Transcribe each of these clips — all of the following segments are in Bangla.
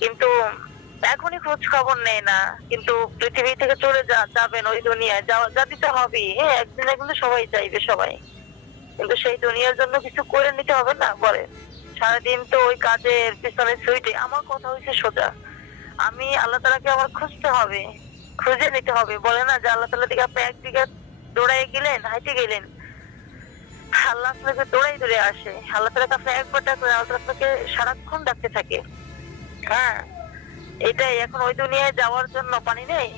কিন্তু এখনই খোঁজ খবর নেয় না। কিন্তু পৃথিবী থেকে চলে যাবেন ওই দুনিয়ায়, যেতে তো হবেই। হ্যাঁ, একদিন না একদিন সবাই চাইবে, সবাই। কিন্তু সেই দুনিয়ার জন্য কিছু করে নিতে হবে না? বলেন। সারাদিন তো ওই কাজের পিছনে ছুটে। আমার কথা হয়েছে সোজা, আমি আল্লাহ তাআলাকে আমার খুঁজতে হবে, খুঁজে নিতে হবে। বলে না যে আল্লাহ তাআলার দিকে আপনি একদিকে দৌড়াই গেলেন, হাইটে গেলেন, আল্লাহ আপনাকে দৌড়াই দৌড়ে আসে। আল্লাহ তাআলাকে আপনি একবার ডাকলেন, আল্লাহ তাআলা আপনাকে সারাক্ষণ ডাকতে থাকে। হ্যাঁ, এটাই। এখন ওই দুনিয়ায় যাওয়ার জন্য পানি নেই।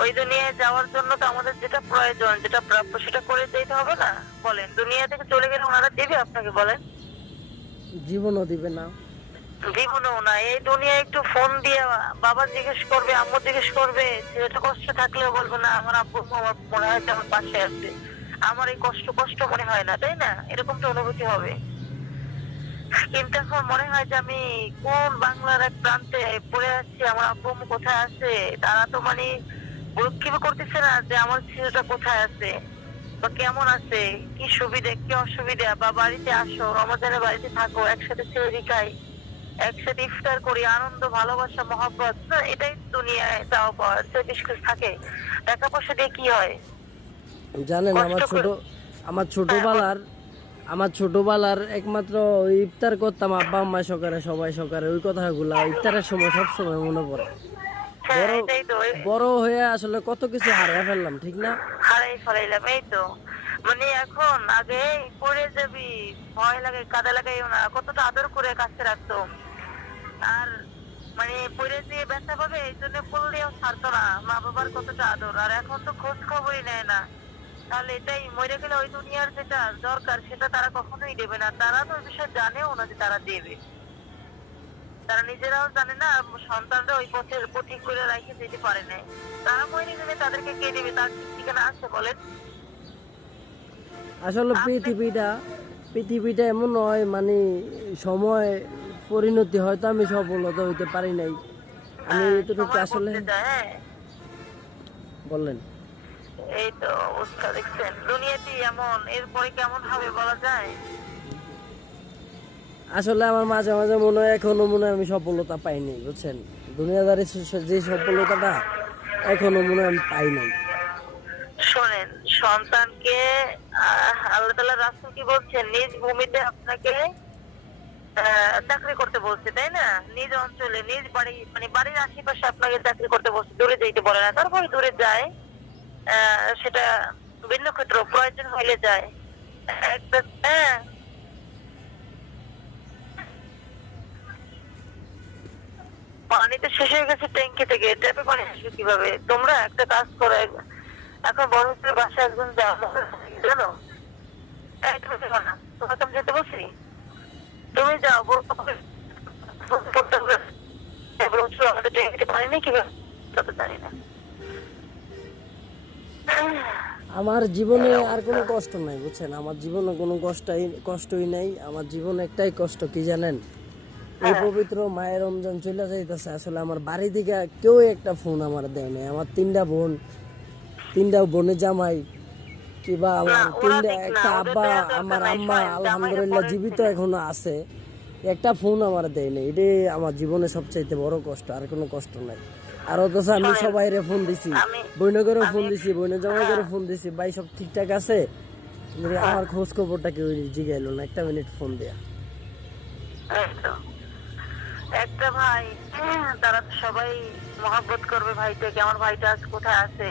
ওই দুনিয়ায় যাওয়ার জন্য তো আমাদের যেটা প্রয়োজন, যেটা প্রাপ্য, সেটা করে যেতে হবে না? বলেন, দুনিয়া থেকে চলে গেলে ওনারা দেবে আপনাকে? বলেন। জীবনও দিবে না। জীবনেও না। এই দুনিয়ায় একটু ফোন দিয়ে বাবা জিজ্ঞেস করবে, আম্মু জিজ্ঞেস করবে, ছেলেটা কষ্ট থাকলেও বলবে না আমার আব্বু আমার মনে হয় যে আমার পাশে আছে, আমার এই কষ্ট কষ্ট মনে হয় না, তাই না? এরকমটা অনুভূতি হবে। কিন্তু এখন মনে হয় যে আমি কোন বাংলার এক প্রান্তে পড়ে আছি, আমার আব্বু আম্মু কোথায় আছে। তারা তো মানে ভ্রুক্ষেপ করতেছে না যে আমার ছেলেটা কোথায় আছে বা কেমন আছে, কি সুবিধা কি অসুবিধা, বা বাড়িতে আসো, রমজানের বাড়িতে থাকো, একসাথে সেহরি খাই, একসাথে ইফতার করি, আনন্দ, ভালোবাসা, মহব্বত। না, এটাই দুনিয়ায় চাওয়া পাওয়া। বেশি কিছু থাকে? টাকা পয়সা দিয়ে কি হয়? জানেন কষ্ট করে। আমার হ্যাঁ, ছোটবেলার আমার ছোটবেলার একমাত্র ওই ইফতার করতাম আব্বা আম্মা সকালে, সবাই সকালে, ওই কথাগুলা ইফতারের সময় সব সময় মনে পড়ে। হ্যাঁ, বড় এটাই তো। বড় হয়ে আসলে কত কিছু হারিয়ে ফেললাম, ঠিক না? হারাই ফেলাইলাম, এই তো। মানে এখন আগে পড়ে যাবি, ভয় লাগে, কাদা লাগাইও না, কতটা আদর করে কাছে রাখতো। আর মানে পড়ে যেয়ে ব্যথা পাবে এই জন্য পড়লেও ছাড়তো না, মা বাবার কতটা আদর। আর এখন তো খোঁজ খবরই নেয় না। তাহলে এটাই, মরে গেলে ওই দুনিয়ার যেটা দরকার সেটা তারা কখনোই দেবে না। তারা তো ওই বিষয়ে জানেও না যে তারা দেবে। তারা নিজেরাও জানে না, সন্তানরা ওই পথের পথিক করে রাখে যেতে পারে না। তারা মরে গেলে তাদেরকে কে দেবে? তার ঠিক ঠিকানা আছে? বলেন। আসলে আপনি পৃথিবীটা এমন হয়, মানে সময় পরিণতি হয়তো আমি সফলতা হইতে পারি নাই, আমি এতটুকু সময় আসলে। বদলে যায়। হ্যাঁ, বললেন। এই তো অবস্থা দেখছেন, দুনিয়াটি এমন। এরপরে কেমন হবে বলা যায়? আসলে আমার মাঝে মাঝে মনে হয় এখনো মনে হয় আমি সফলতা পাইনি, বুঝছেন? দুনিয়াদারি যে সফলতাটা এখনো মনে হয় আমি পাই নাই। শোনেন, সন্তানকে আল্লাহ তাআলা রাসূল কি বলছেন? নিজ ভূমিতে আপনাকে চাকরি করতে বলছে, তাই না? নিজ অঞ্চলে, নিজ বাড়ি, মানে বাড়ির আশেপাশে আপনাকে চাকরি করতে বলছে, দূরে যাইতে বলে না। তারপরে দূরে যায়, সেটা ভিন্ন ক্ষেত্র, প্রয়োজন হইলে যায়। একটা, হ্যাঁ, পানি তো শেষ হয়ে গেছে ট্যাঙ্কি থেকে, ট্যাপে পানি আসবে কিভাবে? তোমরা একটা কাজ করো, এখন বড় হচ্ছে বাসায় একজন যাও, জানো? এই, তুমি যাবো না, তোমাকে আমি যেতে বলছি? তুমি যাও, আমাদের ট্যাঙ্কিতে পানি নেই কিভাবে? তা তো জানি না। আমার জীবনে আর কোনো কষ্ট নাই, বুঝছেন? আমার জীবনে কোনো কষ্টই নাই। আমার জীবনে একটাই কষ্ট, কি জানেন? এই হ্যাঁ, পবিত্র মায়ের রমজান চলে যাইতেছে, আসলে আমার বাড়ি থেকে কেউ একটা ফোন আমার দেয় নাই। আমার তিনটা বোনের জামাই, কিবা না, আমার ওরা তিনটা, দিক না, একটা ওদের আব্বা, দেওয়ার দরকার আমার নাই। আম্মা শোনেন, জামাইরা আলহামদুলিল্লাহ পরের জীবিত ছেলে। এখনো আছে, একটা ফোন আমার দেয় নাই। এটাই আমার জীবনে সবচাইতে বড় কষ্ট, আর কোনো কষ্ট নাই। আর অথচ আমি শোনেন, সবাইরে ফোন দিছি, আমি বইনগরেও ফোন আমি দিছি, বইনের হ্যাঁ, জামাইকেও ফোন দিছি, ভাই সব ঠিকঠাক আছে? কিন্তু হ্যাঁ, আমার খোঁজ খবরটা কেউ জিগাইলো না, একটা মিনিট ফোন দেয়া। এই তো। একটা ভাই, তারা তো সবাই মহব্বত করবে ভাইটাকে, আমার ভাইটা আজ কোথায় আছে।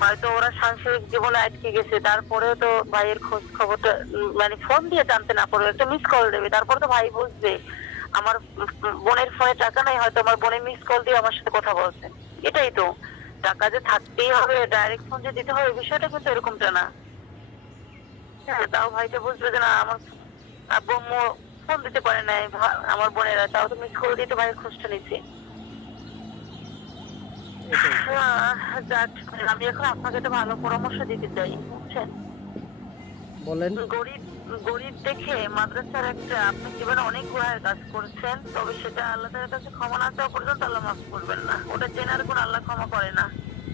হয়তো ওরা সাংসারিক জীবনে আটকে গেছে, তারপরেও তো ভাইয়ের খোঁজ খবরটা মানে ফোন দিয়ে জানতে না পারবে, একটা মিস কল দেবে, তারপরে তো ভাই বুঝবে আমার বোনের ফোনে টাকা নাই, হয়তো আমার বোনের মিস কল দিয়ে আমার সাথে কথা বলছে। এটাই তো। টাকা যে থাকতেই হবে, ডাইরেক্ট ফোন যে দিতে হবে, বিষয়টা কিন্তু এরকমটা না। হ্যাঁ, তাও ভাইটা বুঝবে যে না, আমার আব্বু আম্মু ফোন দিতে পারে নাই, আমার বোনেরা, তাও তো মিস কল দিতে ভাইয়ের খোঁজটা নিচ্ছে। এটাই। যাক, আমি এখন আপনাকে একটা ভালো পরামর্শ দিতে চাই, বুঝছেন? বলেন। গরিব গরিব দেখে মাদ্রাসার একটা, আপনি জীবনে অনেক গুনাহের কাজ করছেন, তবে সেটা আল্লাহর কাছে ক্ষমা না চাওয়া পর্যন্ত আল্লাহ মাফ করবেন না। ওটা জেনার গুণ আল্লাহ ক্ষমা করে না।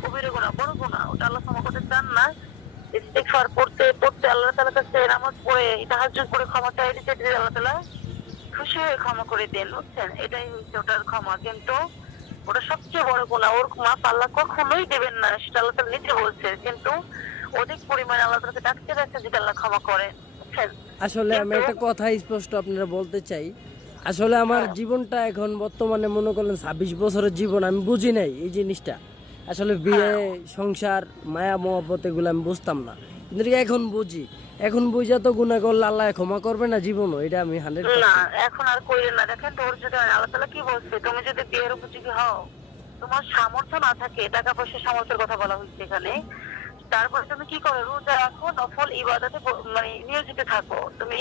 কবির গুণা, বড় গুণা, ওটা আল্লাহ ক্ষমা করতে চান না। ইস্তিগফার পড়তে পড়তে, আল্লাহ তাআলার কাছে নামাজ পড়ে, তাহাজ্জুদ পড়ে ক্ষমা চাইলে আল্লাহ তাআলা খুশি হয়ে ক্ষমা করে দেন, বুঝছেন? এটাই হচ্ছে ওটার ক্ষমা। কিন্তু ওটা সবচেয়ে বড় গুনাহ। ওর মাফ আল্লাহ কখনোই দেবেন না, সেটা আল্লাহ তাআলা নিজে বলছে। কিন্তু অধিক পরিমাণে আল্লাহ তাআলাকে ডাকতে ডাকতে যদি আল্লাহ ক্ষমা করেন, বুঝছেন? আসলে আমি কিন্তু একটা কথা স্পষ্ট আপনারা বলতে চাই, আসলে আমার হ্যাঁ, জীবনটা এখন বর্তমানে মনে করলেন 26 বছরের জীবন, আমি বুঝি নাই এই জিনিসটা। আসলে বিয়ে, হ্যাঁ, সংসার, মায়া মহব্বত এগুলো আমি বুঝতাম না, কিন্তু এখন বুঝি। এখন বুঝা তো গুনাহ করলে আল্লাহ ক্ষমা করবে না জীবনও, এটা আমি না 100%। এখন আর কইলেন না। দেখেন তোর যদি আল্লাহ তাআলা কি বলছে, তুমি যদি বিয়ের উপযোগী হও, তোমার সামর্থ্য না থাকে, টাকা পয়সা সামর্থ্যের কথা বলা হচ্ছে এখানে, তারপরে তুমি কি করো, রোজা রাখো, নফল ইবাদতে মানে নিয়োজিত থাকো। তুমি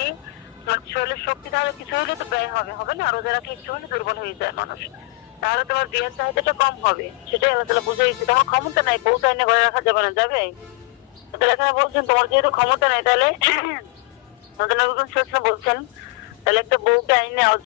তোমার শরীরের শক্তি তাহলে কিছু হলে তো ব্যয় হবে, হবে না? রোজা রাখলে একটু হলে দুর্বল হয়ে যায় মানুষ, তাহলে তোমার বিয়ের চাহিদাটা কম হবে। সেটাই আল্লাহ তাআলা বুঝে দিচ্ছে। তোমার ক্ষমতা নাই, বউ চাইলে ঘরে রাখা যাবে না, যাবে? তাহলে এখানে বলছেন তোমার যেহেতু ক্ষমতা নাই, তাহলে নবী করিম সাল্লাল্লাহু আলাইহি ওয়াসাল্লাম বলছেন তাহলে একটা বউকে আইনে